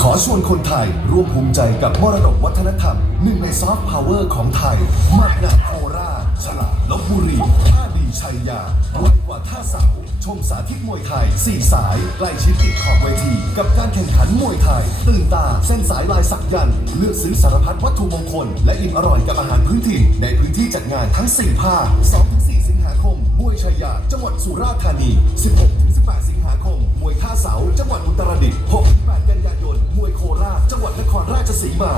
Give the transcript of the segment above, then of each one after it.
ขอชวนคนไทยร่วมภูมิใจกับมรดกวัฒนธรรม หนึ่งในซอฟต์พาวเวอร์ของไทยมัดนาโคราชฉลาดลบบุรีท่าดีชัยยาไวกว่าท่าเสา ชมสาธิตมวยไทยสี่สายใกล้ชิดติดขอบเวที กับการแข่งขันมวยไทย ตื่นตา เส้นสายลายสักยัน เลือกซื้อสารพัดวัตถุมงคล และอิ่มอร่อยกับอาหารพื้นถิ่นในพื้นที่จัดงานทั้ง4ภาค2-4สิงหาคมมวยชัยยา จังหวัดสุราษฎร์ธานี 16-18 สิงหาคมมวยท่าเสา จังหวัดอุตรดิตถ์6 นครราชสีมา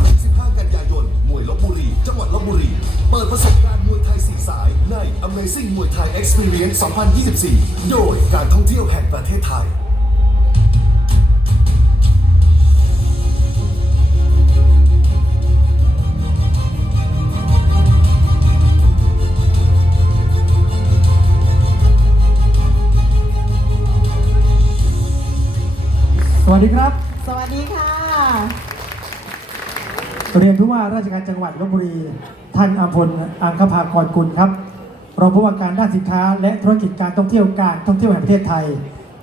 13-15 กันยายน มวยลบบุรี จังหวัดลบบุรี เปิดประสบการณ์มวยไทยสี่สาย ใน Amazing มวยไทย Experience 2024 โดยการท่องเที่ยวแห่งประเทศไทยสวัสดีครับ สวัสดีค่ะ เรียนผู้ว่าราชการจังหวัดลบบุรี ท่านอภพลอังคภากรกุลครับรองผู้ว่าการด้านสินค้า และธุรกิจการท่องเที่ยวการท่องเที่ยวแห่งประเทศไทย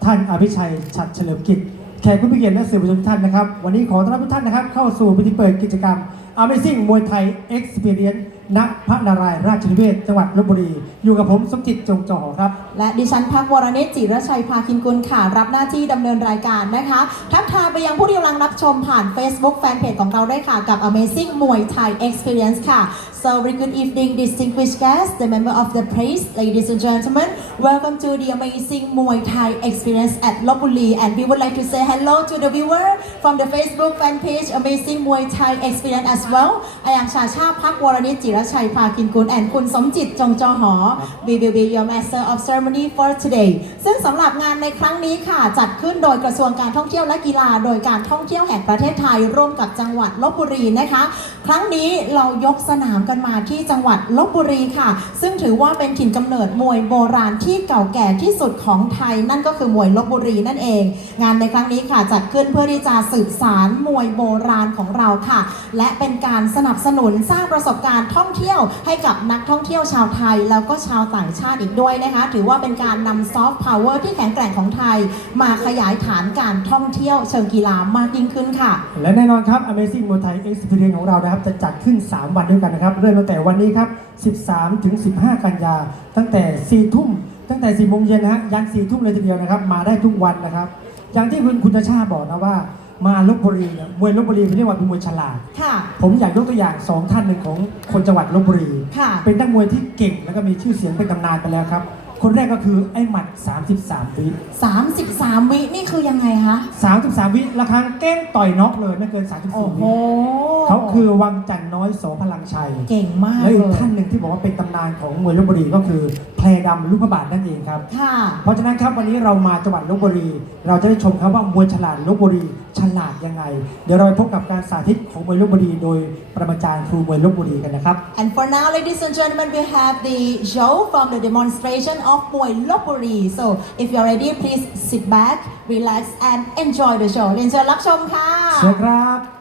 ท่านอภิชัยฉัดเฉลิมกิจแขกผู้มีเกียรติและสื่อมวลชนท่านนะครับ วันนี้ขอต้อนรับทุกท่านนะครับ เข้าสู่พิธีเปิดกิจกรรม Amazing มวยไทย Experience ณพระนารายณ์ราชนิเวศจังหวัดลบบุรี อยู่กับผมสมจิตจงจอหอครับและดิฉันพักวรเนศจิรชัยภาคินกุลค่ะ รับหน้าที่ดำเนินรายการนะคะ ทักทายไปยังผู้ที่กำลังรับชมผ่าน Facebook Fanpage ของเราได้วยค่ะ กับ Amazing Muay Thai Experience ค่ะ So very good evening distinguished guests the member of the press ladies and gentlemen welcome to the Amazing Muay Thai Experience at Lopburi and we would like to say hello to the viewer from the Facebook fan page Amazing Muay Thai Experience as well I am Shasha พักวรนิจจิรชัยภาคินกุล and คุณสมจิตจงจอหอ We will be your master of ceremony for today ซึ่งสำหรับงานในครั้งนี้ค่ะ จัดขึ้นโดยกระทรวงการท่องเที่ยวและกีฬา โดยการท่องเที่ยวแห่งประเทศไทยร่วมกับจังหวัดลบบุรีนะคะ ครั้งนี้เรายกสนามกันมาที่จังหวัดลบบุรีค่ะ ซึ่งถือว่าเป็นถิ่นกำเนิดมวยโบราณที่เก่าแก่ที่สุดของไทย นั่นก็คือมวยลบบุรีนั่นเอง งานในครั้งนี้ค่ะจัดขึ้นเพื่อที่จะสืบสารมวยโบราณของเราค่ะ และเป็นการสนับสนุนสร้างประสบการณ์ท่องเที่ยวให้กับนักท่องเที่ยวชาวไทยแล้วก็ชาวต่างชาติอีกด้วยนะคะ ถือว่าเป็นการนำซอฟต์พาวเวอร์ที่แข็งแกร่งของไทย มาขยายฐานการท่องเที่ยวเชิงกีฬามากยิ่งขึ้นค่ะ และแน่นอนครับ Amazing มวยไทย Experience ของเรานะครับ จะจัดขึ้น 3 วันด้วยกันนะครับ เริ่มตั้งแต่วันนี้ครับ 13 ถึง 15 กันยา ตั้งแต่ 4 ทุ่ม ตั้งแต่ 4 โมงเย็นนะฮะยัน4ทุ่มเลยทีเดียวนะครับ มาได้ทุกวันนะครับ อย่างที่คุณคุณชาบอกนะว่ามาลบบุรีเนี่ยมวยลบบุรีเป็นเรียกว่าเป็นมวยฉลาดค่ะ ผมอยากยกตัวอย่าง2ท่านหนึ่งของคนจังหวัดลบบุรีค่ะเป็นนักมวยที่เก่งแล้วก็มีชื่อเสียงเป็นตำนานไปแล้วครับ คนแรกก็คือไอ้หมัด 33 วิ 33 วินี่คือยังไงคะ 33 วิละครั้งเก้งต่อยน็อกเลยไม่เกิน โอ้34 โห วิเขาคือวังจันทร์น้อยโสพลังชัย เก่งมากและอีเลกยท่านหนึ่งที่บอกว่าเป็นตำนานของมวยลบบุรีก็คือ แพรดำลูกพระบาทนั่นเองครับ ค่ะ เพราะฉะนั้นครับวันนี้เรามาจังหวัดลบบุรี เราจะได้ชมครับว่ามวยฉลาดลบบุรีฉลาดยังไง เดี๋ยวเราไปพบกับการสาธิตของมวยลบบุรีโดยประมาจารย์ครูมวยลบบุรีกันนะครับ And for now, ladies and gentlemen, we have the show from the demonstration of Muay Lopburi. So if you're ready, please sit back, relax, and enjoy the show. เรียนเชิญรับชมค่ะ เชิญครับ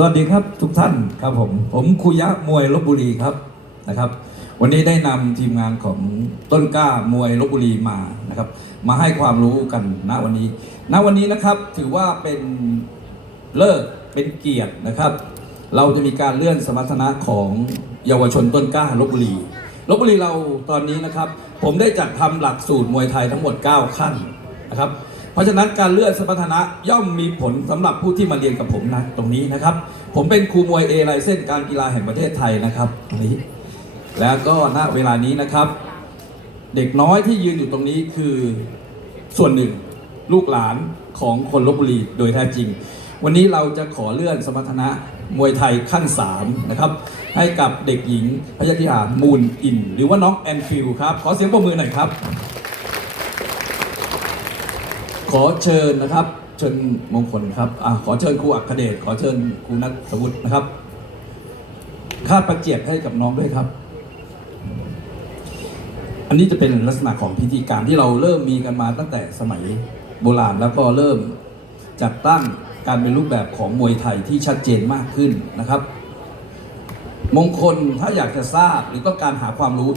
สวัสดีครับทุกท่านครับผม ผมคุยะมวยลบบุรีครับนะครับ วันนี้ได้นำทีมงานของต้นกล้ามวยลบบุรีมานะครับ มาให้ความรู้กันณวันนี้ ณวันนี้นะครับถือว่าเป็นเลิกเป็นเกียรตินะครับ เราจะมีการเลื่อนสมรรถนะของเยาวชนต้นกล้าลบบุรีลบบุรีเราตอนนี้นะครับ ผมได้จัดทำหลักสูตรมวยไทยทั้งหมด 9 ขั้นนะครับ ราะฉะนั้นการเลื่อนสมรรถนะย่อมมีผลสำหรับผู้ที่มาเรียนกับผมนะตรงนี้นะครับ ผมเป็นครูมวยเอไลเส้นการกีฬาแห่งประเทศไทยนะครับตรงนี้ แล้วก็ณเวลานี้นะครับ เด็กน้อยที่ยืนอยู่ตรงนี้คือส่วนหนึ่งลูกหลานของคนลบบุรีโดยแท้จริง วันนี้เราจะขอเลื่อนสมรรถนะมวยไทยขั้น3นะครับให้กับเด็กหญิงพยาธิหามูลอิน หรือว่าน้องแอนฟิลครับ ขอเสียงปรบมือหน่อยครับ ขอเชิญนะครับ เชิญมงคลครับอ่าขอเชิญครูอัคเดชขอเชิญครูนัทสวุฒินะครับ คาดประเจียกให้กับน้องด้วยครับ อันนี้จะเป็นลักษณะของพิธีการที่เราเริ่มมีกันมาตั้งแต่สมัยโบราณแล้วก็เริ่มจัดตั้งการเป็นรูปแบบของมวยไทยที่ชัดเจนมากขึ้นนะครับ มงคลถ้าอยากจะทราบหรือต้องการหาความรู้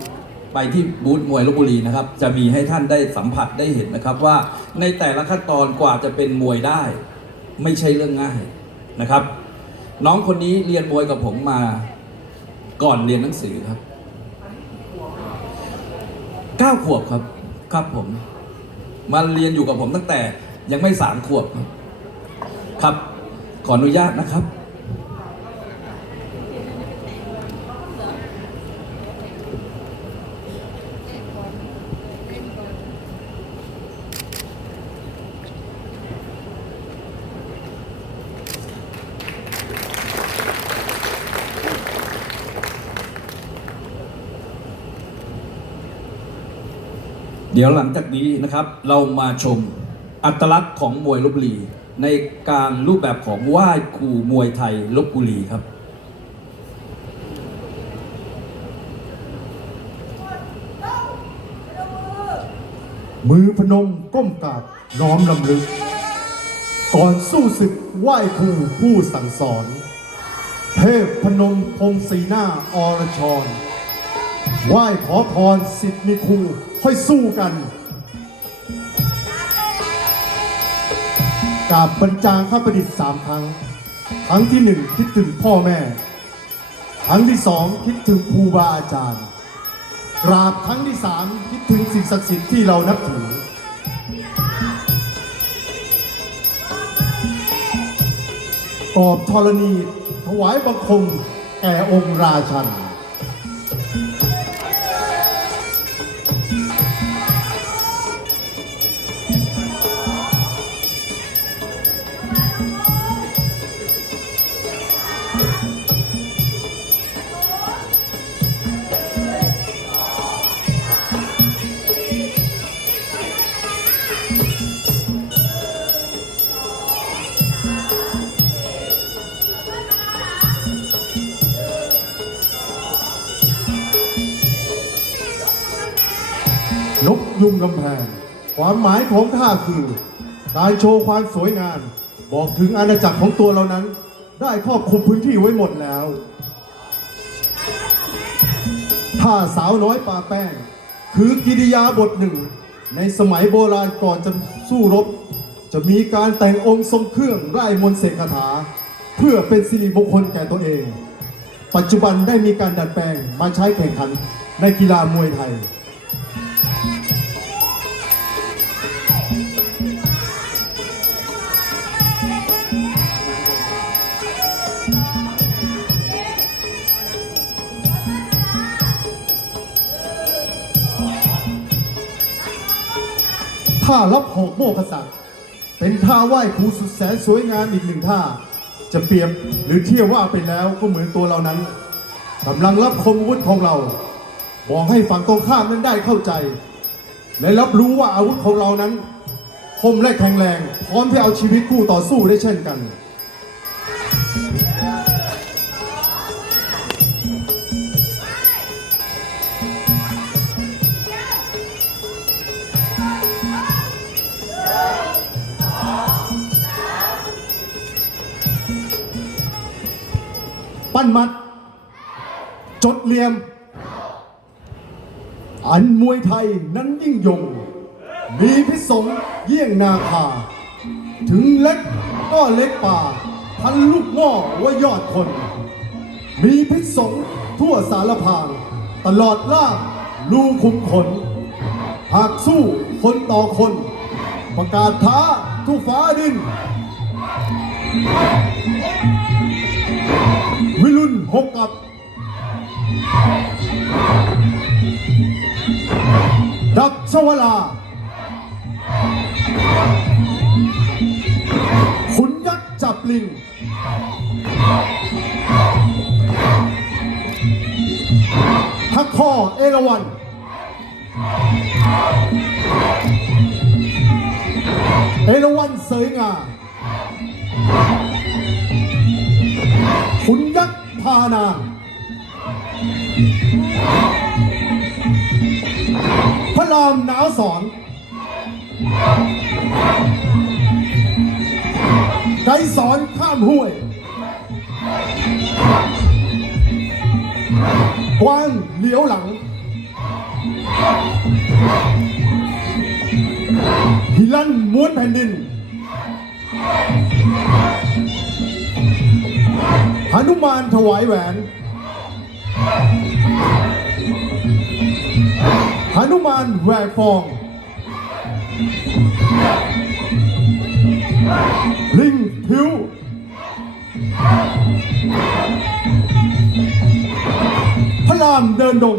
ไปที่บูธมวยลบบุรีนะครับ จะมีให้ท่านได้สัมผัสได้เห็นนะครับว่าในแต่ละขั้นตอนกว่าจะเป็นมวยได้ ไม่ใช่เรื่องง่ายนะครับ น้องคนนี้เรียนมวยกับผมมาก่อนเรียนหนังสือครับเก้าขวบครับ ครับผม มาเรียนอยู่กับผมตั้งแต่ยังไม่สามขวบครับครับขออนุญาตนะครับ เดี๋ยวหลังจากนี้นะครับเรามาชมอัตลักษณ์ของมวยลบบุรี ในการรูปแบบของไหว้ครูมวยไทยลบบุรีครับมือพนมก้มกราบน้อมลำลึก ก่อนสู้ศึกไหว้ครูผู้สั่งสอน เทพพนมพงศรีหน้าอรชร ไหว้ขอพรสิทธิ์มีครูค่อยสู้กันกราบบรรจางข้าประดิษฐ์สามครั้ง ครั้งที่หนึ่งคิดถึงพ่อแม่ ครั้งที่สองคิดถึงครูบาอาจารย์กราบครั้งที่สามคิดถึงสิ่งศักดิ์สิทธิ์ที่เรานับถือกอบธรณีถวายบังคมแก่องค์ราชัน นกยุงกำแพงความหมายของท่าคือการโชว์ความสวยงามบอกถึงอาณาจักรของตัวเรานั้น ได้ครอบคลุมพื้นที่ไว้หมดแล้วท่าสาวน้อยป่าแป้ง คือกิริยาบทหนึ่ง ในสมัยโบราณก่อนจะสู้รบ จะมีการแต่งองค์ทรงเครื่องไร่มนต์เสกคาถา เพื่อเป็นสิริมงคลแก่ตัวเอง ปัจจุบันได้มีการดัดแปลงมาใช้แข่งขันในกีฬามวยไทย ท่ารับหอกโมกษัตริย์เป็นท่าไหว้ครูสุดแสนสวยงามอีกหนึ่งท่า จะเปรียบหรือเทียบว่าไปแล้วก็เหมือนตัวเรานั้นกำลังรับคมอาวุธของเราบอกให้ฝั่งตรงข้ามนั้นได้เข้าใจ และรับรู้ว่าอาวุธของเรานั้น คมและแข็งแรง พร้อมที่เอาชีวิตคู่ต่อสู้ได้เช่นกัน ปั้นมัด จดเหลี่ยม อันมวยไทยนั้นยิ่งยง มีพิสงเยี่ยงนาคา ถึงเล็กก็เล็กป่า พันลูกง่อว่ายอดคน มีพิษสงทั่วสารพาง ตลอดล่าลูคุมขน หากสู้คนต่อคน ประกาศท้าทุกฟ้าดิน วิรุณหกกับดับชวลา ขุนยักษ์จับลิง ทักข้อเอราวันเอราวันเสยงา ขุนยักษ์พานางพระรามหนาวสอนไกรสอนข้ามห้วย กวางเหลียวหลังฮิลันม้วนแผ่นดิน หนุมานถวายแหวนหนุมานแหวกฟอง ลิงผิวพระรามเดินดง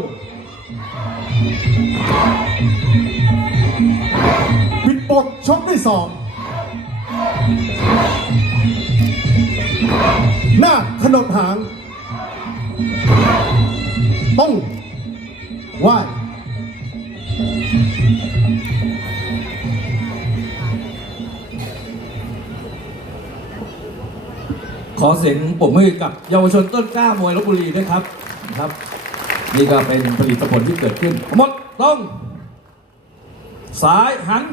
ปิดปกชกได้สอง หน้าขนบหาง ต้องไหวขอเสียงปรบมือกับเยาวชนต้นกล้ามวยลบบุรีด้วยครับครับ นี่ก็เป็นผลิตผลที่เกิดขึ้นหมดต้อง สายหัน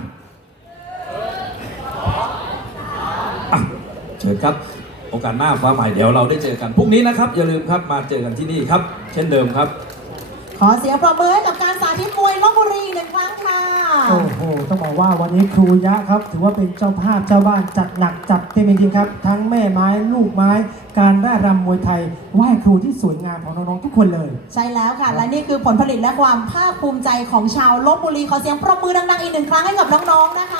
อะ เชิญครับ โอกาสหน้าฟ้าใหม่เดี๋ยวเราได้เจอกันพรุ่งนี้นะครับ อย่าลืมครับมาเจอกันที่นี่ครับ เช่นเดิมครับ ขอเสียงปรบมือให้กับการสาธิตมวยลบบุรีอีกหนึ่งครั้งค่ะ โอ้โห ต้องบอกว่าวันนี้ครูยะครับ ถือว่าเป็นเจ้าภาพเจ้าบ้านจัดหนักจัดเต็มจริงๆครับ ทั้งแม่ไม้ลูกไม้ การร่ายรำมวยไทยไหว้ครูที่สวยงามของน้องๆทุกคนเลย ใช่แล้วค่ะ และนี่คือผลผลิตและความภาคภูมิใจของชาวลบบุรีขอเสียงปรบมือดังๆอีกหนึ่งครั้งให้กับน้องๆนะคะ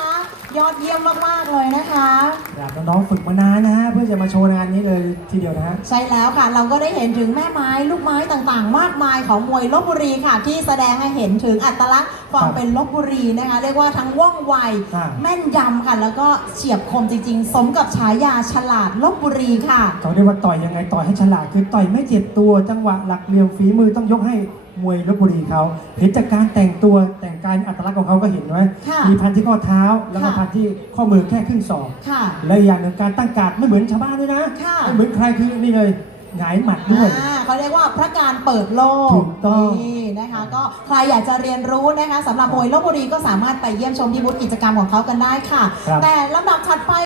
ยอดเยี่ยมมาก ๆ เลยนะคะ ครับน้องๆฝึกมานานนะฮะเพื่อจะมาโชว์ในงานนี้เลยทีเดียวนะฮะ ใช่แล้วค่ะ เราก็ได้เห็นถึงแม่ไม้ลูกไม้ต่างๆ มากมายของมวยลบบุรีค่ะ ที่แสดงให้เห็นถึงอัตลักษณ์ความครับเป็นลบบุรีนะคะ เรียกว่าทั้งว่องไว อ่า แม่นยำค่ะ แล้วก็เฉียบคมจริง ๆ สมกับฉายาฉลาดลบบุรีค่ะ เขาเรียกว่าต่อยยังไงต่อยให้ฉลาดคือต่อยไม่เจ็บตัวจังหวะหลักเหลี่ยมฝีมือต้องยกให้ มวยลบบุรีเขาเห็นจากการแต่งตัวแต่งกายอัตลักษณ์ของเขาก็เห็นไหมค่ะมีพันที่ข้อเท้าแล้วก็ค่ะ พันที่ข้อมือแค่ครึ่งศอกค่ะ และอีกอย่างหนึ่งการตั้งการดไม่เหมือนชาวบ้านด้วยนะค่ะ ไม่เหมือนใครคือนี่เลยหงายหมัดด้วย อ่าเขาเรียกว่าพระการเปิดโลกถูกต้องนี่นะคะ ก็ใครอยากจะเรียนรู้นะคะสำหรับมวยลบบุรีก็สามารถไปเยี่ยมชมที่บูธกิจกรรมของเขากันได้ค่ะ ครับ แต่ลำดับถัดไป